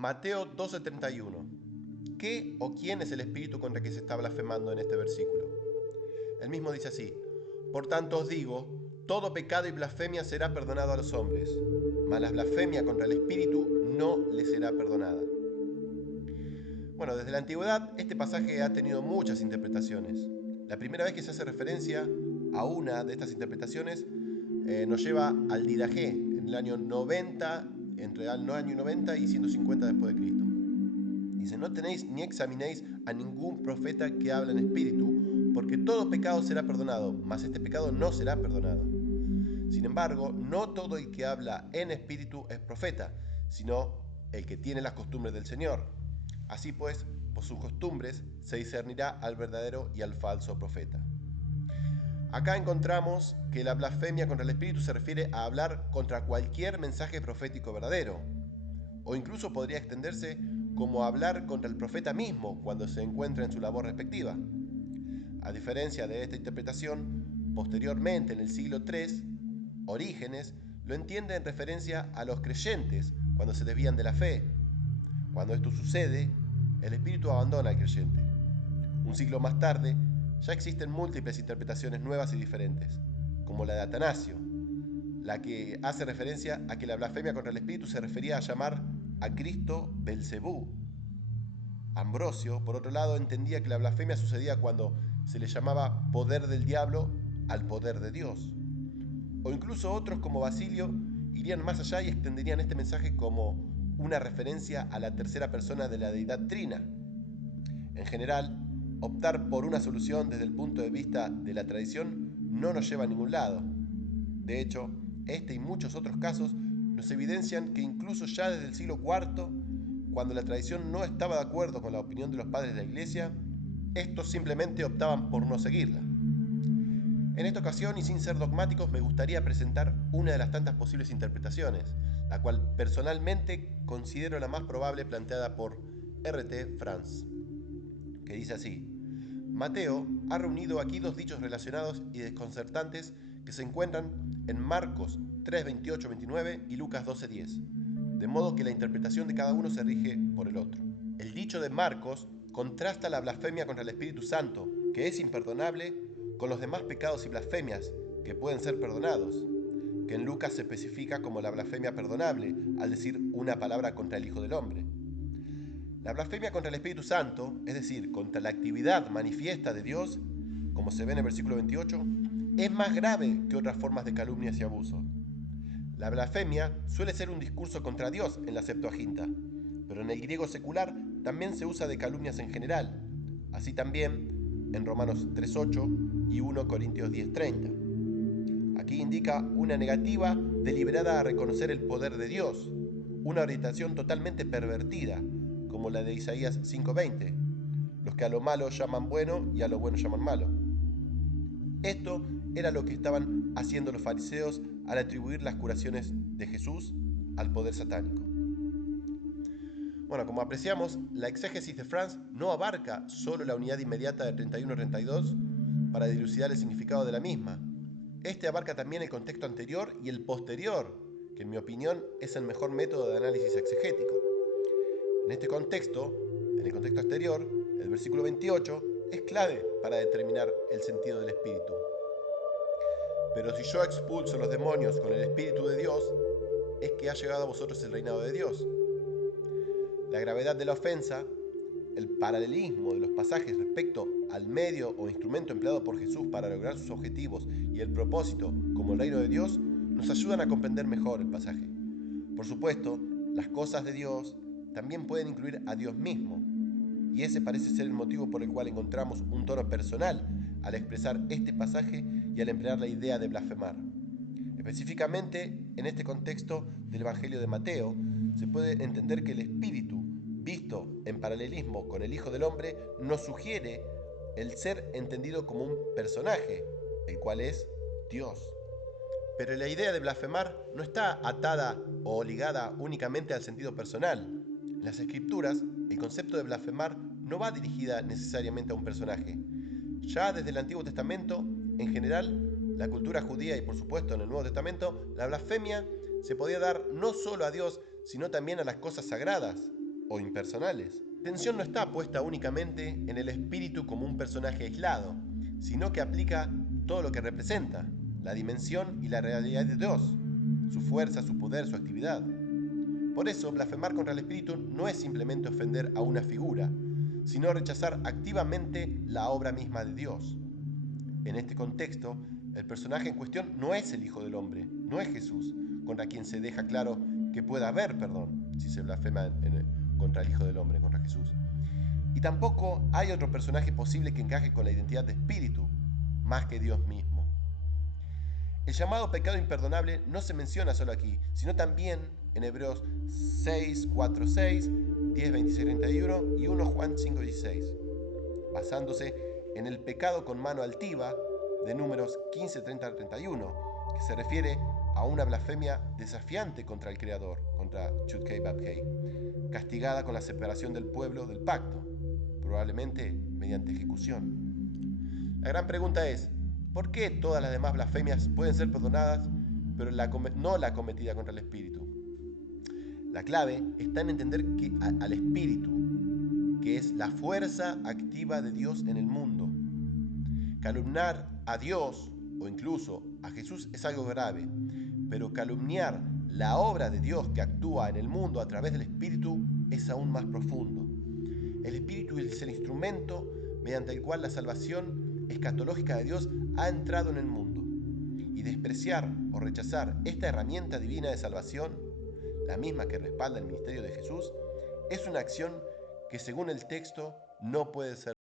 Mateo 12:31. ¿Qué o quién es el espíritu contra que se está blasfemando en este versículo? Él mismo dice así: Por tanto os digo, todo pecado y blasfemia será perdonado a los hombres, mas la blasfemia contra el espíritu no le será perdonada. Bueno, desde la antigüedad este pasaje ha tenido muchas interpretaciones. La primera vez que se hace referencia a una de estas interpretaciones nos lleva al Didajé, en el año 90, entre el año 90 y 150 después de Cristo. Dice: no tenéis ni examinéis a ningún profeta que habla en espíritu, porque todo pecado será perdonado, mas este pecado no será perdonado. Sin embargo, no todo el que habla en espíritu es profeta, sino el que tiene las costumbres del Señor. Así pues, por sus costumbres se discernirá al verdadero y al falso profeta. Acá encontramos que la blasfemia contra el espíritu se refiere a hablar contra cualquier mensaje profético verdadero, o incluso podría extenderse como hablar contra el profeta mismo cuando se encuentra en su labor respectiva. A diferencia de esta interpretación, posteriormente en el siglo III, Orígenes lo entiende en referencia a los creyentes cuando se desvían de la fe. Cuando esto sucede, el espíritu abandona al creyente. Un siglo más tarde, ya existen múltiples interpretaciones nuevas y diferentes, como la de Atanasio, la que hace referencia a que la blasfemia contra el espíritu se refería a llamar a Cristo Belcebú. Ambrosio, por otro lado, entendía que la blasfemia sucedía cuando se le llamaba poder del diablo al poder de Dios. O incluso otros, como Basilio, irían más allá y extenderían este mensaje como una referencia a la tercera persona de la deidad trina. En general, optar por una solución desde el punto de vista de la tradición no nos lleva a ningún lado. De hecho, este y muchos otros casos nos evidencian que incluso ya desde el siglo IV, cuando la tradición no estaba de acuerdo con la opinión de los padres de la Iglesia, estos simplemente optaban por no seguirla. En esta ocasión, y sin ser dogmáticos, me gustaría presentar una de las tantas posibles interpretaciones, la cual personalmente considero la más probable planteada por R.T. France, que dice así: Mateo ha reunido aquí dos dichos relacionados y desconcertantes que se encuentran en Marcos 3:28-29 y Lucas 12:10, de modo que la interpretación de cada uno se rige por el otro. El dicho de Marcos contrasta la blasfemia contra el Espíritu Santo, que es imperdonable, con los demás pecados y blasfemias, que pueden ser perdonados, que en Lucas se especifica como la blasfemia perdonable, al decir una palabra contra el Hijo del Hombre. La blasfemia contra el Espíritu Santo, es decir, contra la actividad manifiesta de Dios, como se ve en el versículo 28, es más grave que otras formas de calumnias y abuso. La blasfemia suele ser un discurso contra Dios en la Septuaginta, pero en el griego secular también se usa de calumnias en general, así también en Romanos 3:8 y 1 Corintios 10:30. Aquí indica una negativa deliberada a reconocer el poder de Dios, una orientación totalmente pervertida, como la de Isaías 5:20, los que a lo malo llaman bueno y a lo bueno llaman malo. Esto era lo que estaban haciendo los fariseos al atribuir las curaciones de Jesús al poder satánico. Bueno, como apreciamos, la exégesis de France no abarca solo la unidad inmediata de 31-32 para dilucidar el significado de la misma. Este abarca también el contexto anterior y el posterior, que en mi opinión es el mejor método de análisis exegético. En este contexto, en el contexto exterior, el versículo 28 es clave para determinar el sentido del espíritu. Pero si yo expulso los demonios con el espíritu de Dios, es que ha llegado a vosotros el reinado de Dios. La gravedad de la ofensa, el paralelismo de los pasajes respecto al medio o instrumento empleado por Jesús para lograr sus objetivos y el propósito como el reino de Dios nos ayudan a comprender mejor el pasaje. Por supuesto, las cosas de Dios también pueden incluir a Dios mismo, y ese parece ser el motivo por el cual encontramos un tono personal al expresar este pasaje y al emplear la idea de blasfemar. Específicamente, en este contexto del Evangelio de Mateo, se puede entender que el Espíritu, visto en paralelismo con el Hijo del Hombre, nos sugiere el ser entendido como un personaje, el cual es Dios. Pero la idea de blasfemar no está atada o ligada únicamente al sentido personal. En las Escrituras, el concepto de blasfemar no va dirigida necesariamente a un personaje. Ya desde el Antiguo Testamento, en general, la cultura judía y por supuesto en el Nuevo Testamento, la blasfemia se podía dar no solo a Dios, sino también a las cosas sagradas. o impersonales. La atención no está puesta únicamente en el espíritu como un personaje aislado, sino que aplica todo lo que representa, la dimensión y la realidad de Dios, su fuerza, su poder, su actividad. Por eso, blasfemar contra el espíritu no es simplemente ofender a una figura, sino rechazar activamente la obra misma de Dios. En este contexto, el personaje en cuestión no es el Hijo del Hombre, no es Jesús, contra quien se deja claro que puede haber perdón si se blasfema contra el Hijo del Hombre, contra Jesús. Y tampoco hay otro personaje posible que encaje con la identidad de espíritu, más que Dios mismo. El llamado pecado imperdonable no se menciona solo aquí, sino también en Hebreos 6, 4, 6, 10, 26, 31 y 1 Juan 5, 16, basándose en el pecado con mano altiva de Números 15, 30 al 31, que se refiere a una blasfemia desafiante contra el Creador, contra Chut-Kei Bat-Kei, castigada con la separación del pueblo del pacto, probablemente mediante ejecución. La gran pregunta es, ¿por qué todas las demás blasfemias pueden ser perdonadas, pero no la cometida contra el Espíritu? La clave está en entender que al Espíritu, que es la fuerza activa de Dios en el mundo. Calumniar a Dios o incluso a Jesús es algo grave, pero calumniar la obra de Dios que actúa en el mundo a través del Espíritu es aún más profundo. El Espíritu es el instrumento mediante el cual la salvación escatológica de Dios ha entrado en el mundo. Y despreciar o rechazar esta herramienta divina de salvación, la misma que respalda el ministerio de Jesús, es una acción que según el texto no puede ser